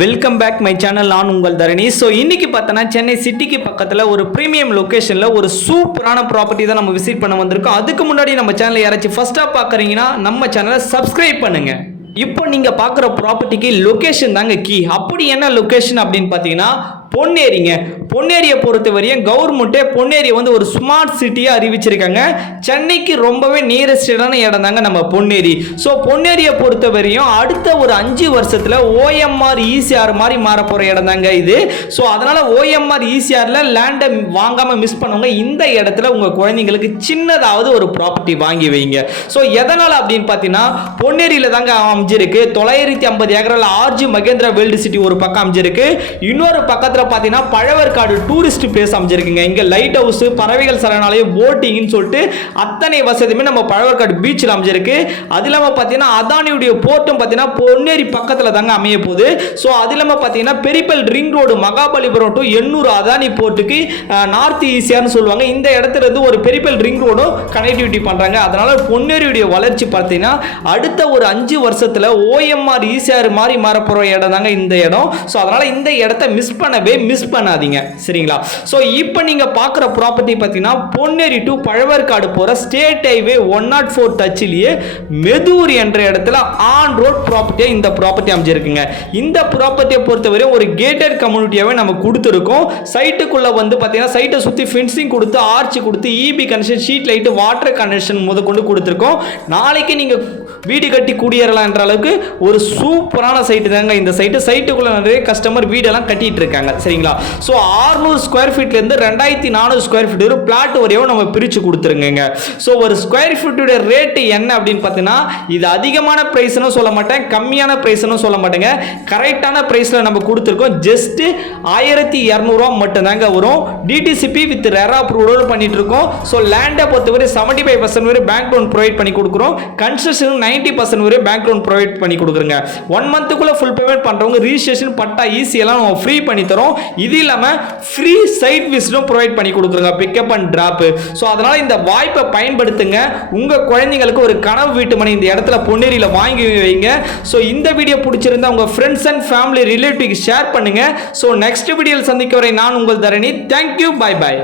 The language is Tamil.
Welcome back my channel. நான் உங்கள் தரணி. ஸோ இன்னைக்கு பார்த்தோன்னா சென்னை சிட்டிக்கு பக்கத்தில் ஒரு ப்ரீமியம் லொக்கேஷனில் ஒரு சூப்பரான ப்ராப்பர்ட்டி தான் நம்ம விசிட் பண்ண வந்திருக்கோம். அதுக்கு முன்னாடி நம்ம சேனலை யாராச்சும் ஃபர்ஸ்ட்டாக பார்க்குறீங்கன்னா நம்ம சேனலை சப்ஸ்கிரைப் பண்ணுங்கள். இப்போ நீங்கள் பார்க்குற ப்ராப்பர்ட்டிக்கு லொக்கேஷன் தாங்க கீ. அப்படி என்ன லொக்கேஷன் அப்படின்னு பார்த்தீங்கன்னா பொன்னேரிங்க. பொன்னேரியை பொறுத்த வரையும் கவர்மெண்ட்டே பொன்னேரியை வந்து ஒரு ஸ்மார்ட் சிட்டியாக அறிவிச்சிருக்காங்க. சென்னைக்கு ரொம்பவே நியரஸ்டான இடம் தாங்க நம்ம பொன்னேரி. ஸோ பொன்னேரியை பொறுத்த வரையும் அடுத்த ஒரு 5 வருஷத்தில் OMR ECR மாதிரி மாற போகிற இடம் தாங்க இது. ஸோ அதனால் OMR ECRல லேண்டை வாங்காமல் மிஸ் பண்ணுவாங்க. இந்த இடத்துல உங்கள் குழந்தைங்களுக்கு சின்னதாவது ஒரு ப்ராப்பர்ட்டி வாங்கி வைங்க. ஸோ எதனால் அப்படின்னு பார்த்தீங்கன்னா பொன்னேரியில் தாங்க அமைஞ்சிருக்கு. 950 ஏக்கரில் ஆர்ஜி மகேந்திரா வேர்ல்டு சிட்டி ஒரு பக்கம் அமைஞ்சிருக்கு. இன்னொரு பக்கத்தில் பார்த்தீங்கன்னா பழவேற்காடு டூரிஸ்ட் பிளேஸ் அமைஞ்சிருக்குங்க. இங்க லைட் ஹவுஸ், பறவைகள் சரணாலயம், போட்டிங்னு சொல்லிட்டு அத்தனை வசதியுமே நம்ம பழவேற்காடு பீச்சில் அமைஞ்சிருக்கு. அது இல்லாமல் பார்த்தீங்கன்னா அதானியுடைய போர்ட்டும் பார்த்தீங்கன்னா பொன்னேரி பக்கத்தில் தாங்க அமைய போகுது. ஸோ அது இல்லாமல் பார்த்தீங்கன்னா peripheral ring road Mahabalipuram to Ennore Adani போர்ட்டுக்கு நார்த் ஈசியான்னு சொல்லுவாங்க. இந்த இடத்துல இருந்து ஒரு பெரிப்பல் ரிங் ரோடும் கனெக்டிவிட்டி பண்ணுறாங்க. அதனால பொன்னேரியுடைய வளர்ச்சி பார்த்தீங்கன்னா அடுத்த ஒரு 5 வருஷத்தில் OMR ECR மாதிரி மாறப்போகிற இடம் தாங்க இந்த இடம். ஸோ அதனால இந்த இடத்த மிஸ் பண்ணாதீங்க, சரிங்களா? ஸோ இப்போ நீங்க பார்க்குற ப்ராப்பர்ட்டி பார்த்தீங்கன்னா பொன்னேரி டு பழவேற்காடு போற ஸ்டேட் ஹைவே 104 டச்சிலேயே மெதூர் என்ற இடத்துல ஆன் ரோட் ப்ராப்பர்ட்டியா இந்த ப்ராப்பர்ட்டி அமைஞ்சிருக்குங்க. இந்த ப்ராப்பர்ட்டியை பொறுத்தவரை ஒரு கேட்டட் கம்யூனிட்டியாவே நம்ம கொடுத்துருக்கோம். சைட்டுக்குள்ள வந்து பார்த்தீங்கன்னா சைட்டை சுற்றி ஃபென்சிங் கொடுத்து ஆர்ச் கொடுத்து EB connection, sheet light, water connection முதற்கொண்டு கொடுத்துருக்கோம். நாளைக்கு நீங்க வீடு கட்டி குடியேறலாம் என்ற அளவுக்கு ஒரு சூப்பரான சைட்டு தாங்க இந்த சைட்டு. சைட்டுக்குள்ள நிறைய கஸ்டமர் வீடெல்லாம் கட்டிட்டு இருக்காங்க, சரிங்களா? ஸோ 600 ஸ்கொயர் ஃபீட்லேருந்து 2400 ஸ்கொயர் ஃபீட் ஒரு பிளாட் வரையும் நம்ம பிரித்து கொடுத்துருங்க. ஸோ ஒரு ஸ்கொயர் ஃபீட்டுடைய ரேட்டு என்ன அப்படின்னு பார்த்தீங்கன்னா இது அதிகமான ப்ரைஸ்னு சொல்ல மாட்டேன், கம்மியான ப்ரைஸ்னு சொல்ல மாட்டேங்க. கரெக்டான ப்ரைஸில் நம்ம கொடுத்துருக்கோம். ஜஸ்ட் 1200 ரூபா மட்டும் தாங்க வரும். DTCP வித் ரெரா அப்ரூவல் பண்ணிட்டு இருக்கோம். ஸோ லேண்டை பொறுத்தவரை 75% வரை பேங்க் லோன் ப்ரொவைட் பண்ணி கொடுக்குறோம். கன்ஸ்ட்ரக்ஷன் 90% வரை பேங்க் லோன் ப்ரொவைட் பண்ணி கொடுக்குறோங்க. 1 மந்த்துக்குள்ள ஃபுல் பேமெண்ட் பண்றவங்க ரிஜிஸ்ட்ரேஷன் பட்டா ஈஸியெல்லாம் நம்ம ஃப்ரீ பண்ணி தரோம். இது இல்லாம ஃப்ரீ சைட் விசிட்டும் ப்ரொவைட் பண்ணி கொடுக்குறோங்க, பிக்கப் அண்ட் டிராப். ஸோ அதனால இந்த வாய்ப்பை பயன்படுத்துங்க. உங்க குழந்தைங்களுக்கு ஒரு கனவு வீட்டு மனை இந்த இடத்துல பொன்னேரியில வாங்கி வைங்க. ஸோ இந்த வீடியோ பிடிச்சிருந்தா உங்க ஃப்ரெண்ட்ஸ் அண்ட் ஃபேமிலி ரிலேட்டிவ்க்கு ஷேர் பண்ணுங்க. ஸோ நெக்ஸ்ட் வீடியோவில் சந்திக்க வரை நான் உங்கள் தரணி. Thank you, by by.